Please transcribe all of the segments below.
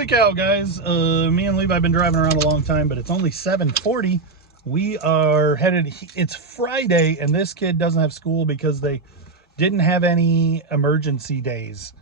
Holy cow, guys. Me and Levi have been driving around a long time, but it's only 7:40. We are headed, it's Friday, and this kid doesn't have school because they didn't have any emergency days.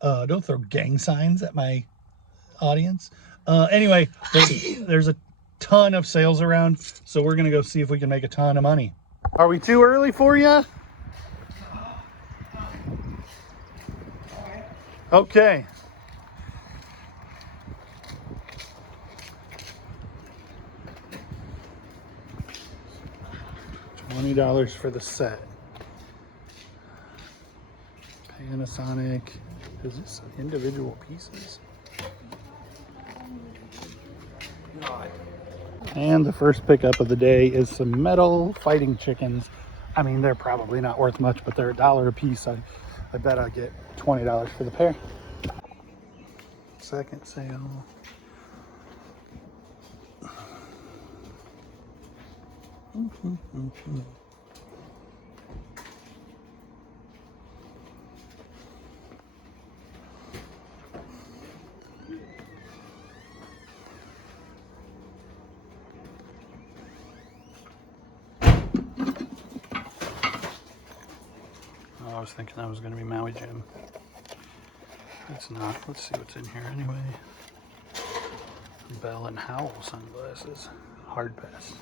Don't throw gang signs at my audience. Anyway, there's a ton of sales around, so we're going to go see if we can make a ton of money. Are we too early for you? Okay. $20 for the set. Panasonic. Is this individual pieces? And the first pickup of the day is some metal fighting chickens. I mean, they're probably not worth much, but they're $1 a piece. I bet I'll get $20 for the pair. Second sale. I was thinking that was going to be Maui Jim. It's not. Let's see what's in here anyway. Bell and Howell sunglasses. Hard pass.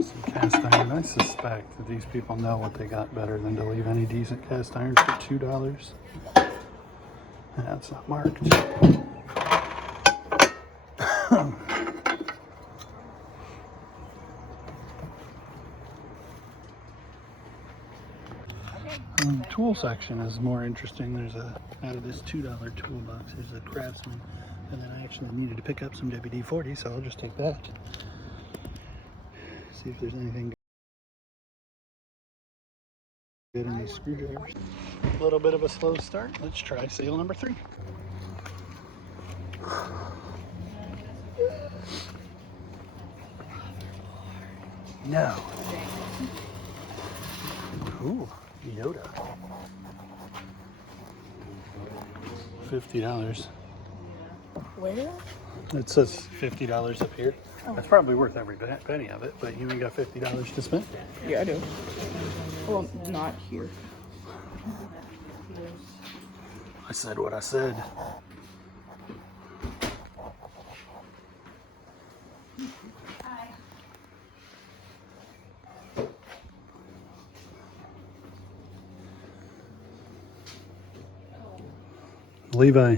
Some cast iron. I suspect that these people know what they got better than to leave any decent cast iron for $2. That's not marked. The tool section is more interesting. There's out of this $2 toolbox, there's a Craftsman, and then I actually needed to pick up some WD-40, so I'll just take that. See if there's anything good in these screwdrivers. A little bit of a slow start. Let's try sale number 3. No. Ooh, Yoda. $50. Where? It says $50 up here. Oh. That's probably worth every penny of it, but you ain't got $50 to spend? Yeah, I do. Well, not here. I said what I said. Hi. Levi.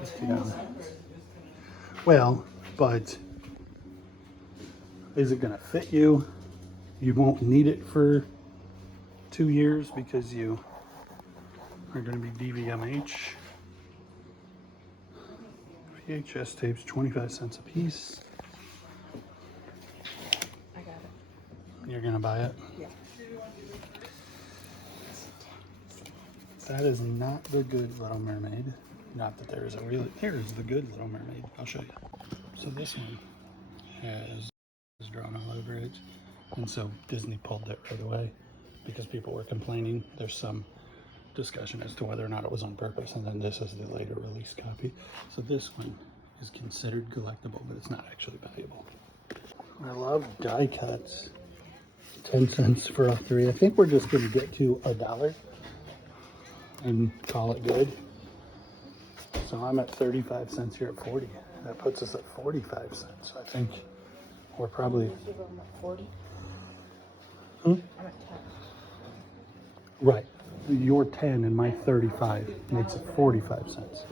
$50. Well, but is it going to fit you? You won't need it for 2 years because you are going to be DVMH. VHS tapes, 25 cents a piece. I got it. You're going to buy it? Yeah. That is not the Good Little Mermaid. Not that there is a really... Here's the Good Little Mermaid. I'll show you. So this one has drawn all over it. And so Disney pulled that right away because people were complaining. There's some discussion as to whether or not it was on purpose. And then this is the later release copy. So this one is considered collectible, but it's not actually valuable. I love die cuts. 10 cents for all 3. I think we're just going to get to $1 and call it good. So I'm at 35 cents here at 40. That puts us at 45 cents. I think we're probably... 40? Hmm? I'm at 10. Right. Your 10 and my 35 makes it 45 cents.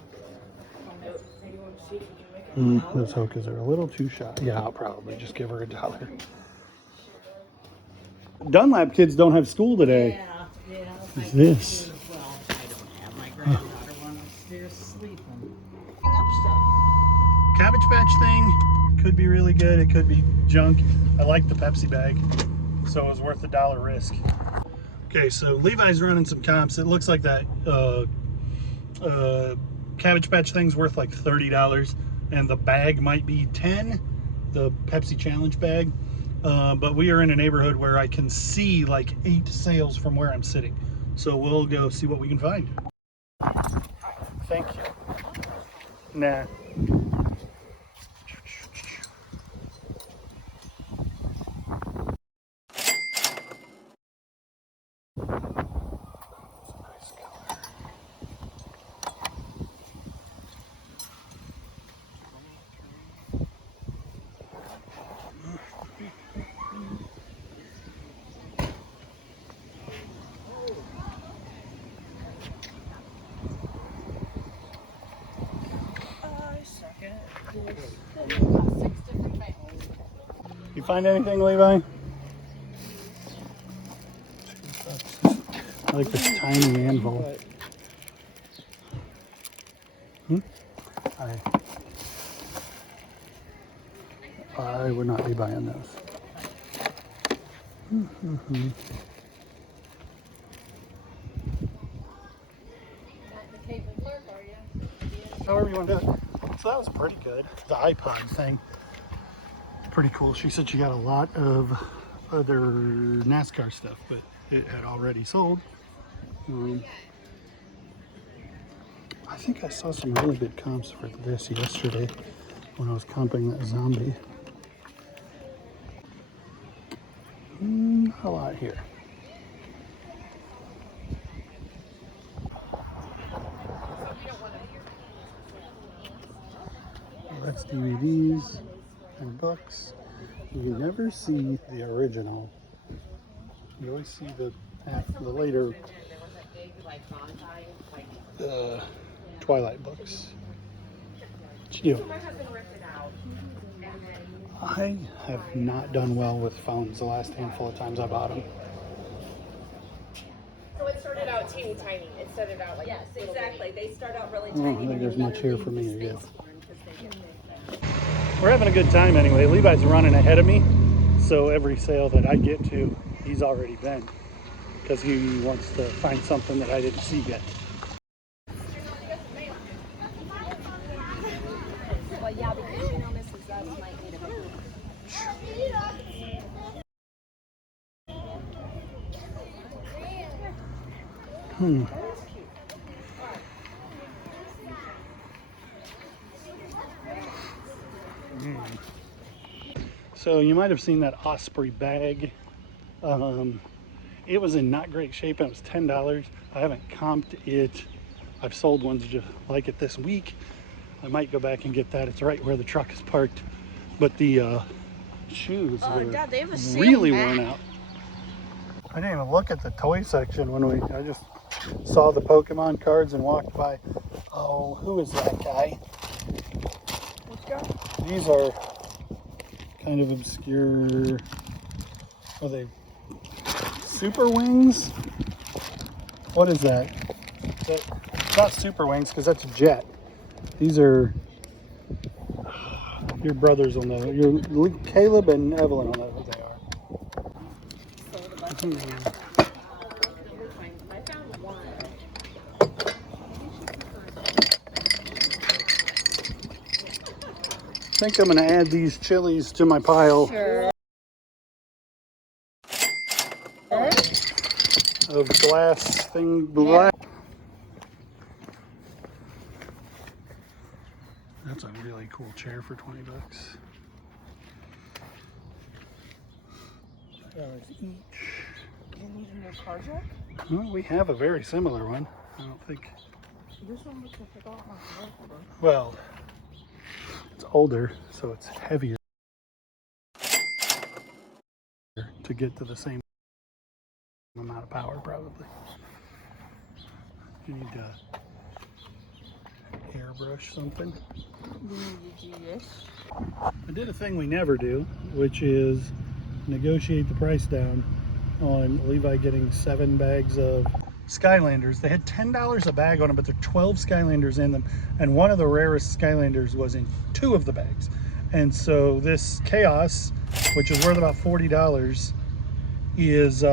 Let's hope, because they're a little too shy. Yeah, I'll probably just give her $1. Dunlap kids don't have school today. Yeah. What's this? Well, I don't have my granddaughter one upstairs sleeping. Cabbage Patch thing could be really good. It could be junk. I like the Pepsi bag, so it was worth $1 risk. Okay, so Levi's running some comps. It looks like that Cabbage Patch thing's worth like $30, and the bag might be 10, the Pepsi Challenge bag. But we are in a neighborhood where I can see like 8 sales from where I'm sitting. So we'll go see what we can find. Thank you. Nah. You find anything, Levi? I like this tiny anvil. I would not be buying those. However you want to do it. So that was pretty good. The iPod thing, pretty cool. She said she got a lot of other NASCAR stuff, but it had already sold. I think I saw some really good comps for this yesterday when I was comping that zombie. Not a lot here. That's DVDs and books. You never see the original. You always see the later Twilight books. What you do? I have not done well with phones the last handful of times I bought them. So it started out teeny tiny. It started out like, yes, exactly. They start out really I don't tiny. think there's much here for me to get. We're having a good time anyway. Levi's running ahead of me, so every sale that I get to, he's already been, because he wants to find something that I didn't see yet. Well, yeah, because you know Mrs. Us might need a bit. So you might have seen that Osprey bag. It was in not great shape. It was $10. I haven't comped it. I've sold ones just like it this week. I might go back and get that. It's right where the truck is parked. But the shoes were Dad, they have a really worn out. I didn't even look at the toy section I just saw the Pokemon cards and walked by. Oh, who is that guy? Which guy? These are kind of obscure. Are they Super Wings? What is that? Not Super Wings, because that's a jet. These are, your brothers will know. Caleb and Evelyn will know who they are. I think I'm going to add these chilies to my pile. Sure. Of glass thing. Black. That's a really cool chair for $20. $5 each. You need a new car jack? Well, we have a very similar one. I don't think. This one looks like I got my car. Well, it's older, so it's heavier to get to the same amount of power, probably. You need to airbrush something. I did a thing we never do, which is negotiate the price down on Levi getting 7 bags of Skylanders. They had $10 a bag on them, but there are 12 Skylanders in them, and one of the rarest Skylanders was in 2 of the bags. And so this Chaos, which is worth about $40, is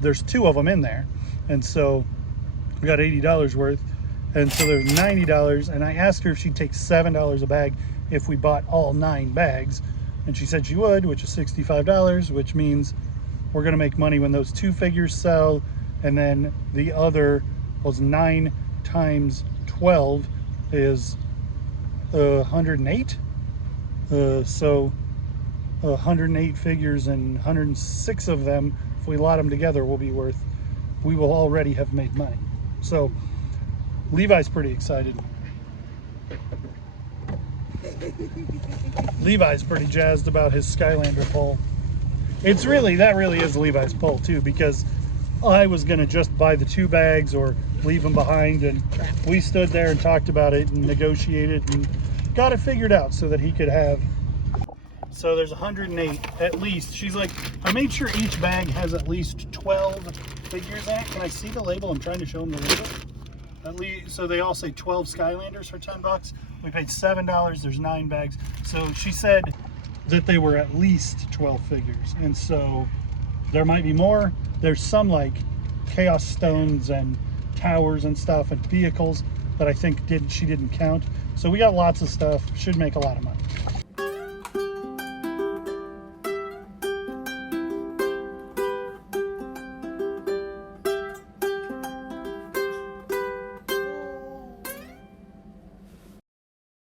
there's 2 of them in there, and so we got $80 worth, and so there's $90. And I asked her if she'd take $7 a bag if we bought all 9 bags, and she said she would, which is $65, which means we're gonna make money when those 2 figures sell, and then the other was 9 times 12 is 108. So 108 figures, and 106 of them, if we lot them together, we will already have made money. So Levi's pretty excited. Levi's pretty jazzed about his Skylander pole. That really is Levi's pole too, because I was gonna just buy the 2 bags or leave them behind, and we stood there and talked about it and negotiated and got it figured out so that he could have. So there's 108 at least. She's like, I made sure each bag has at least 12 figures in it. Can I see the label? I'm trying to show them the label. At least, so they all say 12 Skylanders for $10. We paid $7. There's 9 bags. So she said that they were at least 12 figures, and so there might be more. There's some like Chaos Stones and towers and stuff and vehicles that I think she didn't count. So we got lots of stuff. Should make a lot of money.